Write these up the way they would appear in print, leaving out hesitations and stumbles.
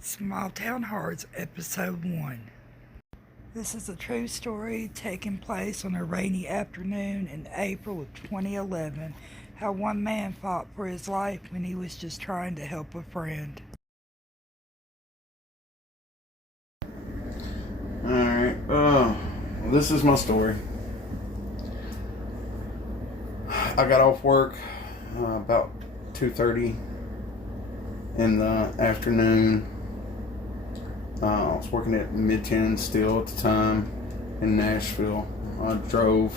Small Town Hearts, Episode 1. This is a true story taking place on a rainy afternoon in April of 2011. How one man fought for his life when he was just trying to help a friend. Alright, this is my story. I got off work about 2:30 in the afternoon. I was working at Mid-10 still at the time in Nashville. I drove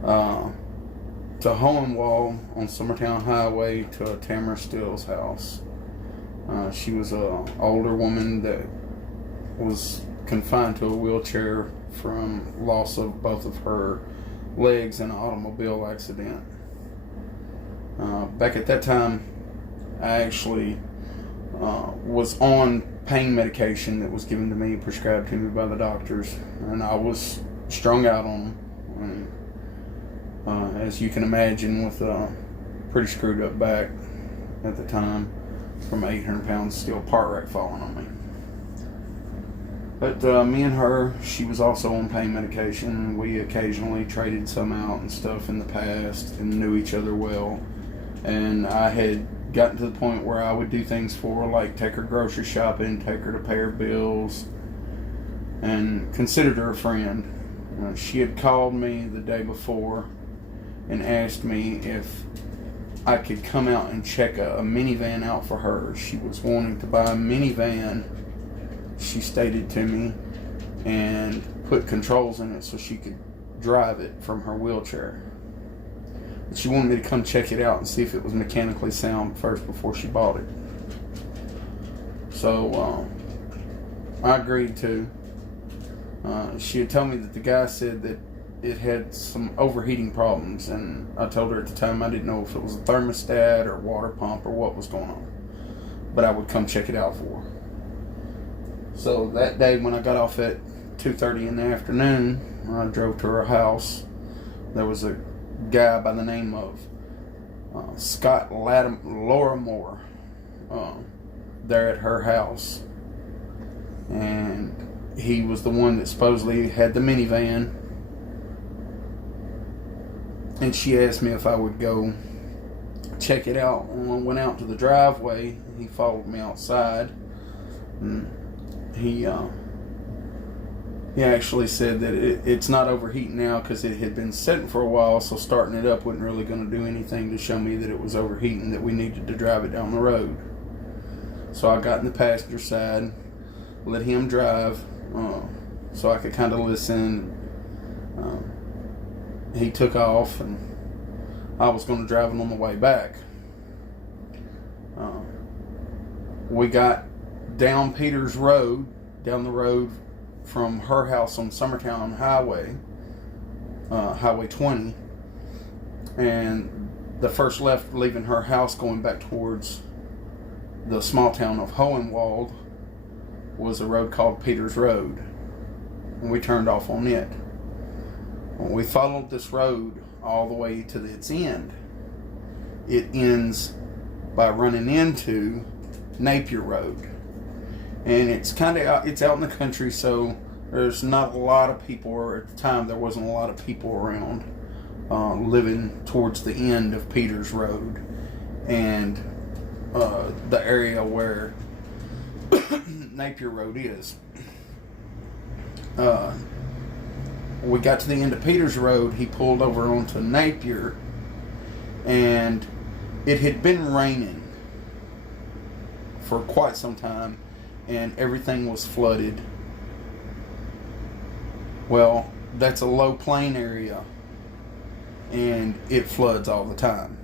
to Hohenwald on Summertown Highway to Tamara Still's house. She was an older woman that was confined to a wheelchair from loss of both of her legs in an automobile accident. Back at that time, I actually was on pain medication that was given to me, prescribed to me by the doctors, and I was strung out on them. As you can imagine, with a pretty screwed up back at the time from 800 pounds steel part rack falling on me. But me and her, she was also on pain medication. We occasionally traded some out and stuff in the past and knew each other well. And I had gotten to the point where I would do things for her, like take her grocery shopping, take her to pay her bills, and considered her a friend. She had called me the day before and asked me if I could come out and check a minivan out for her. She was wanting to buy a minivan, she stated to me, and put controls in it so she could drive it from her wheelchair. She wanted me to come check it out and see if it was mechanically sound first before she bought it. So I agreed to. She had told me that the guy said that it had some overheating problems, and I told her at the time I didn't know if it was a thermostat or water pump or what was going on, but I would come check it out for her. So that day when I got off at 2:30 in the afternoon, I drove to her house. There was a guy by the name of Scott Lorimore there at her house, and he was the one that supposedly had the minivan. And she asked me if I would go check it out. When I went out to the driveway, he followed me outside, and he actually said that it's not overheating now because it had been sitting for a while, so starting it up wasn't really going to do anything to show me that it was overheating, that we needed to drive it down the road. So I got in the passenger side, let him drive, so I could kind of listen. He took off, and I was going to drive it on the way back. We got down Peters Road, down the road from her house on Summertown Highway, Highway 20, and the first left leaving her house going back towards the small town of Hohenwald was a road called Peters Road, and we turned off on it. We followed this road all the way to its end. It ends by running into Napier Road. And it's kind of out in the country, so there's not a lot of people, or at the time there wasn't a lot of people around living towards the end of Peters Road and the area where Napier Road is. We got to the end of Peters Road, he pulled over onto Napier, and it had been raining for quite some time, and everything was flooded. Well, that's a low plain area, and it floods all the time.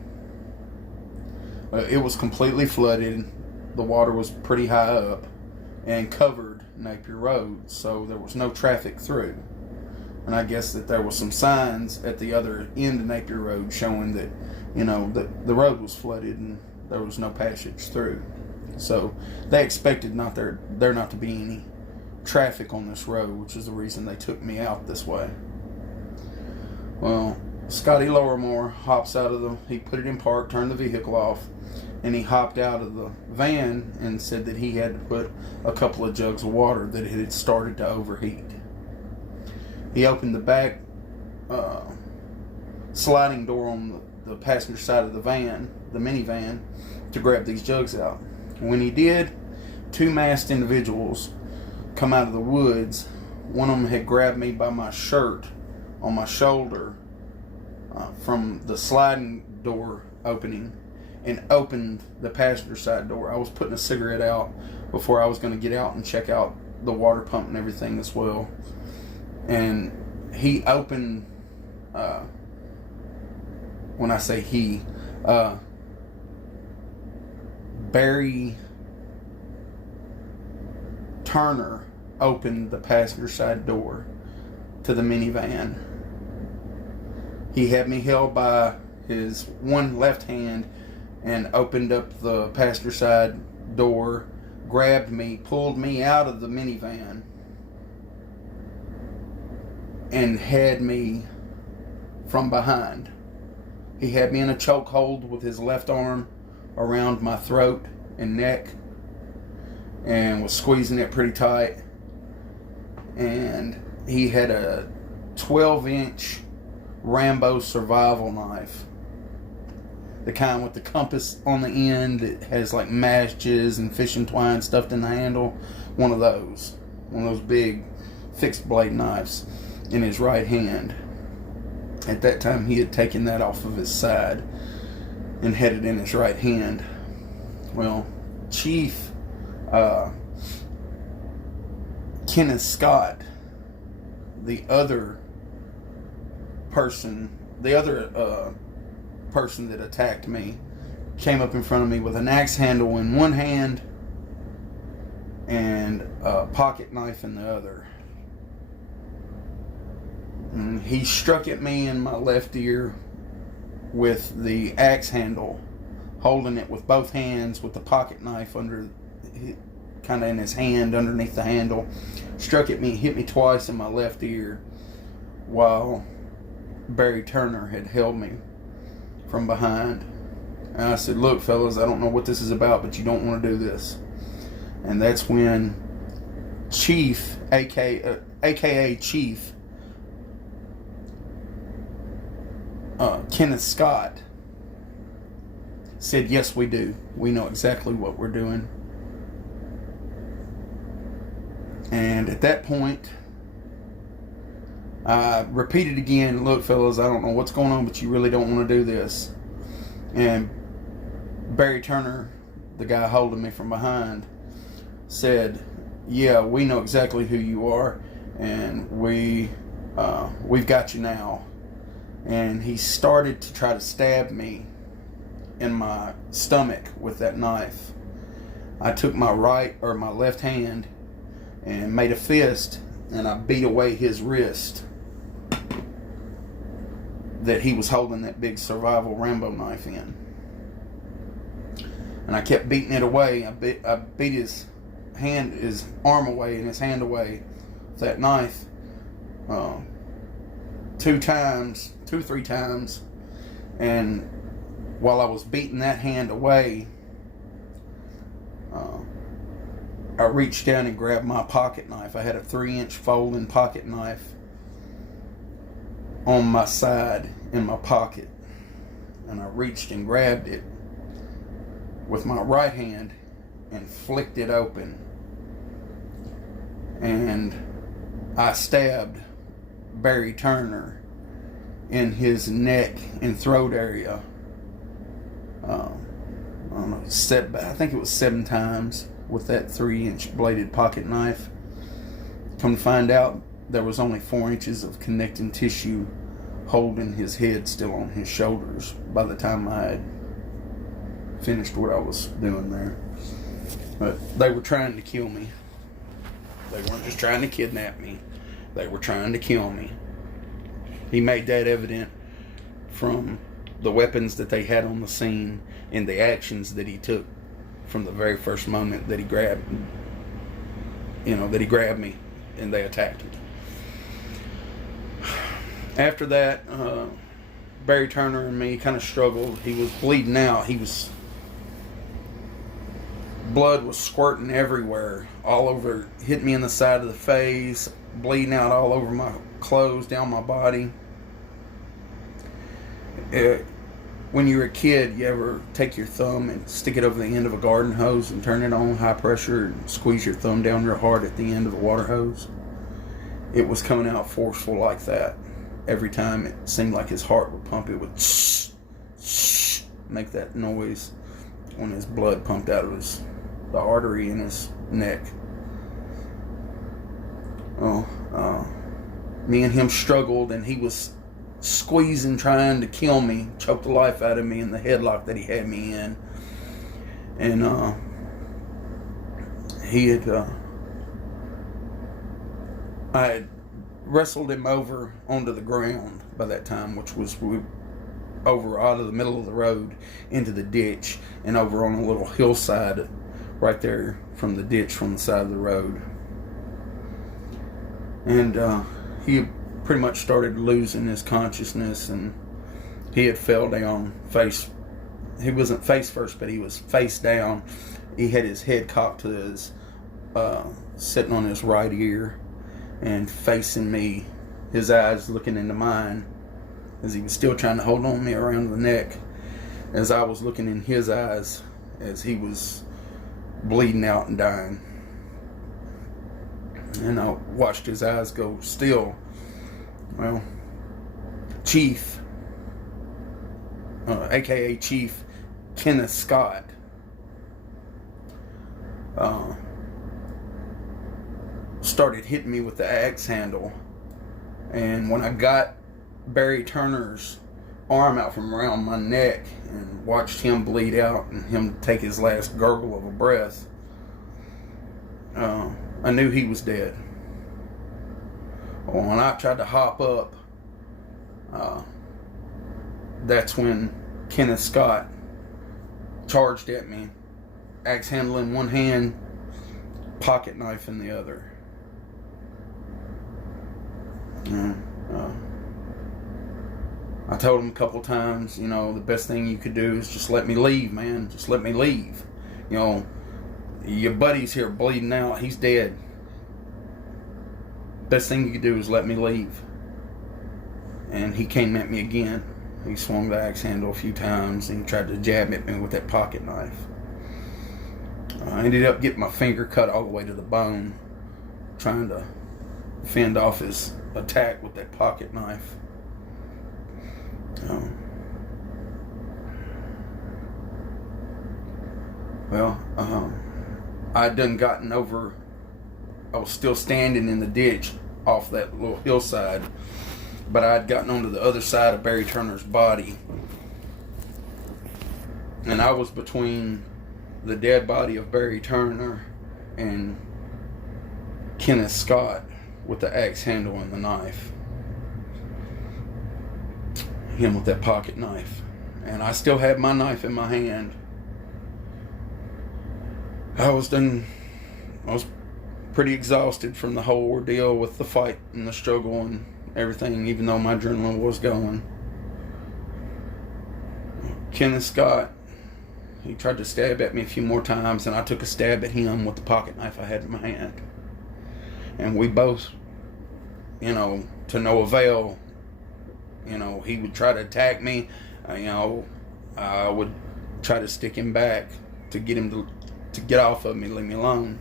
It was completely flooded. The water was pretty high up and covered Napier Road, so there was no traffic through. And I guess that there was some signs at the other end of Napier Road showing that, the road was flooded and there was no passage through. So they expected there not to be any traffic on this road, which is the reason they took me out this way. Well, Scotty Lorimore hops out of he put it in park, turned the vehicle off, and he hopped out of the van and said that he had to put a couple of jugs of water that it had started to overheat. He opened the back sliding door on the passenger side of the van, the minivan, to grab these jugs out. When he did, two masked individuals come out of the woods. One of them had grabbed me by my shirt on my shoulder from the sliding door opening and opened the passenger side door. I was putting a cigarette out before I was going to get out and check out the water pump and everything as well. And he opened, when I say he, Barry Turner opened the passenger side door to the minivan. He had me held by his one left hand and opened up the passenger side door, grabbed me, pulled me out of the minivan, and had me from behind. He had me in a chokehold with his left arm around my throat and neck and was squeezing it pretty tight. And he had a 12-inch Rambo survival knife. The kind with the compass on the end that has like matches and fishing twine stuffed in the handle. One of those big fixed blade knives in his right hand. At that time he had taken that off of his side and had it in his right hand. Well, Chief Kenneth Scott, the other person that attacked me, came up in front of me with an axe handle in one hand and a pocket knife in the other. And he struck at me in my left ear with the axe handle, holding it with both hands with the pocket knife under, kind of in his hand underneath the handle. Struck at me, hit me twice in my left ear, while Barry Turner had held me from behind. And I said, "Look, fellas, I don't know what this is about, but you don't want to do this." And that's when Chief, aka Chief Kenneth Scott, said, "Yes, we do. We know exactly what we're doing." And at that point, I repeated again, "Look, fellas, I don't know what's going on, but you really don't want to do this." And Barry Turner, the guy holding me from behind, said, "Yeah, we know exactly who you are, and we've got you now." And he started to try to stab me in my stomach with that knife. I took my left hand and made a fist, and I beat away his wrist that he was holding that big survival Rambo knife in. And I kept beating it away. I beat his arm away and his hand away with that knife 3 times. And while I was beating that hand away, I reached down and grabbed my pocket knife. I had a 3-inch folding pocket knife on my side in my pocket, and I reached and grabbed it with my right hand and flicked it open, and I stabbed Barry Turner in his neck and throat area. I think it was 7 times with that 3-inch bladed pocket knife. Come to find out, there was only 4 inches of connecting tissue holding his head still on his shoulders by the time I had finished what I was doing there. But they were trying to kill me. They weren't just trying to kidnap me. They were trying to kill me. He made that evident from the weapons that they had on the scene and the actions that he took from the very first moment that he grabbed me and they attacked him. After that, Barry Turner and me kind of struggled. He was bleeding out. He was blood was squirting everywhere, all over, hit me in the side of the face, bleeding out all over my clothes, down my body. When you're a kid, you ever take your thumb and stick it over the end of a garden hose and turn it on high pressure and squeeze your thumb down real hard at the end of the water hose? It was coming out forceful like that. Every time it seemed like his heart would pump, it would make that noise when his blood pumped out of the artery in his neck. Me and him struggled, and he was squeezing, trying to kill me, choke the life out of me in the headlock that he had me in. And I had wrestled him over onto the ground by that time, which was over out of the middle of the road into the ditch and over on a little hillside right there from the ditch from the side of the road. And he pretty much started losing his consciousness, and he had fell down face. He wasn't face first, but he was face down. He had his head cocked to his, sitting on his right ear and facing me, his eyes looking into mine, as he was still trying to hold on me around the neck, as I was looking in his eyes as he was bleeding out and dying. And I watched his eyes go still. Well, Chief, aka Chief Kenneth Scott, started hitting me with the axe handle. And when I got Barry Turner's arm out from around my neck and watched him bleed out and him take his last gurgle of a breath, I knew he was dead. When I tried to hop up, that's when Kenneth Scott charged at me, axe handle in one hand, pocket knife in the other. I told him a couple times, the best thing you could do is just let me leave, man. Just let me leave. Your buddy's here bleeding out. He's dead. Best thing you could do is let me leave. And he came at me again. He swung the axe handle a few times and he tried to jab at me with that pocket knife. I ended up getting my finger cut all the way to the bone, trying to fend off his attack with that pocket knife. I'd done gotten over. I was still standing in the ditch off that little hillside, but I'd gotten onto the other side of Barry Turner's body, and I was between the dead body of Barry Turner and Kenneth Scott with the axe handle and the knife. Him with that pocket knife. And I still had my knife in my hand. I was pretty exhausted from the whole ordeal with the fight and the struggle and everything, even though my adrenaline was going. Kenneth Scott, he tried to stab at me a few more times, and I took a stab at him with the pocket knife I had in my hand. And we both, to no avail. He would try to attack me. I would try to stick him back to get him to get off of me, leave me alone,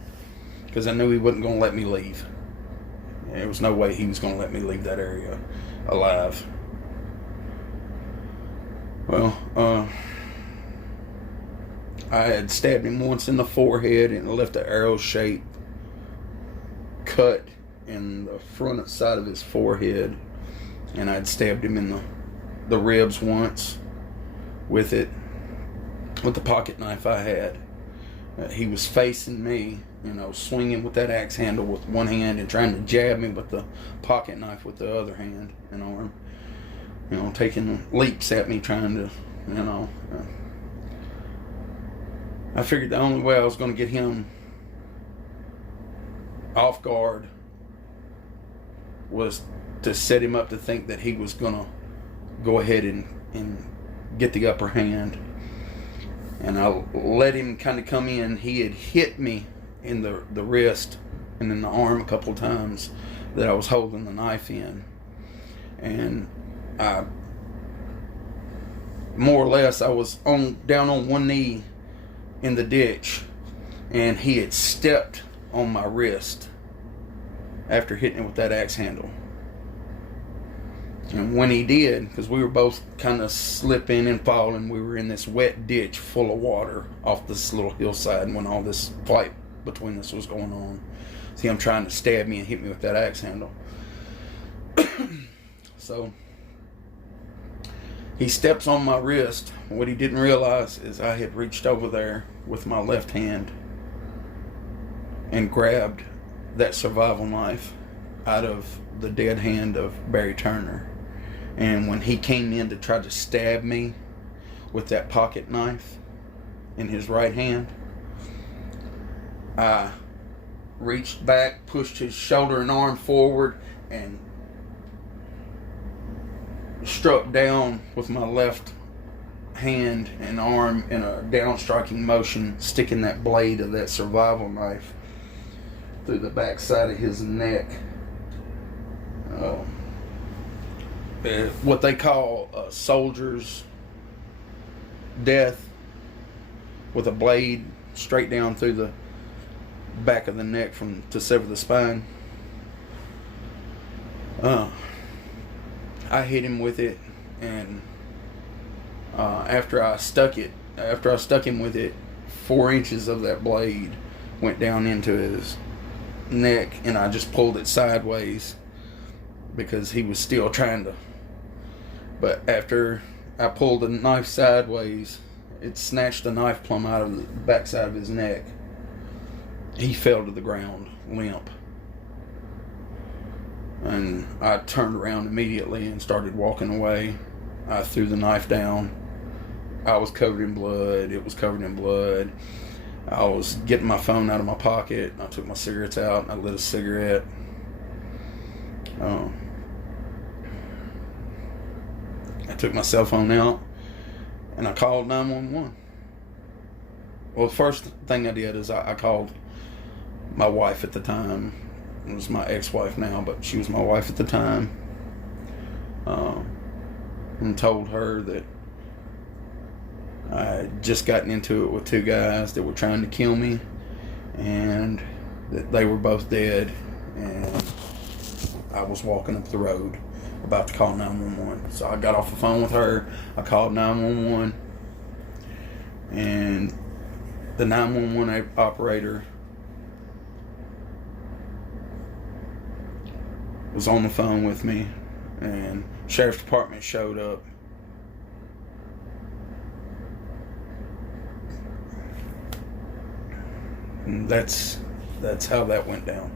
because I knew he wasn't going to let me leave. There was no way he was going to let me leave that area alive. Well, I had stabbed him once in the forehead and left an arrow-shaped cut in the front side of his forehead. And I'd stabbed him in the ribs once with the pocket knife I had. He was facing me, swinging with that axe handle with one hand and trying to jab me with the pocket knife with the other hand and arm. Taking leaps at me, trying to, I figured the only way I was going to get him off guard was to set him up to think that he was going to go ahead and get the upper hand. and I let him kind of come in. He had hit me in the wrist and in the arm a couple times that I was holding the knife in, and I more or less I was down on one knee in the ditch, and he had stepped on my wrist after hitting it with that axe handle. And when he did, because we were both kind of slipping and falling, we were in this wet ditch full of water off this little hillside when all this fight between us was going on. See him trying to stab me and hit me with that axe handle. So he steps on my wrist. What he didn't realize is I had reached over there with my left hand and grabbed that survival knife out of the dead hand of Barry Turner. And when he came in to try to stab me with that pocket knife in his right hand, I reached back, pushed his shoulder and arm forward, and struck down with my left hand and arm in a down striking motion, sticking that blade of that survival knife through the back side of his neck. What they call a soldier's death, with a blade straight down through the back of the neck to sever the spine. I hit him with it, and after I stuck him with it, 4 inches of that blade went down into his neck, and I just pulled it sideways because he was still trying to. But after I pulled the knife sideways, it snatched the knife plumb out of the backside of his neck. He fell to the ground limp. And I turned around immediately and started walking away. I threw the knife down. I was covered in blood. It was covered in blood. I was getting my phone out of my pocket. I took my cigarettes out and I lit a cigarette. I took my cell phone out and I called 911. Well, the first thing I did is I called my wife at the time. It was my ex-wife now, but she was my wife at the time. And told her that I had just gotten into it with 2 guys that were trying to kill me, and that they were both dead, and I was walking up the road about to call 911. So I got off the phone with her, I called 911, and the 911 operator was on the phone with me, and sheriff's department showed up. And that's how that went down.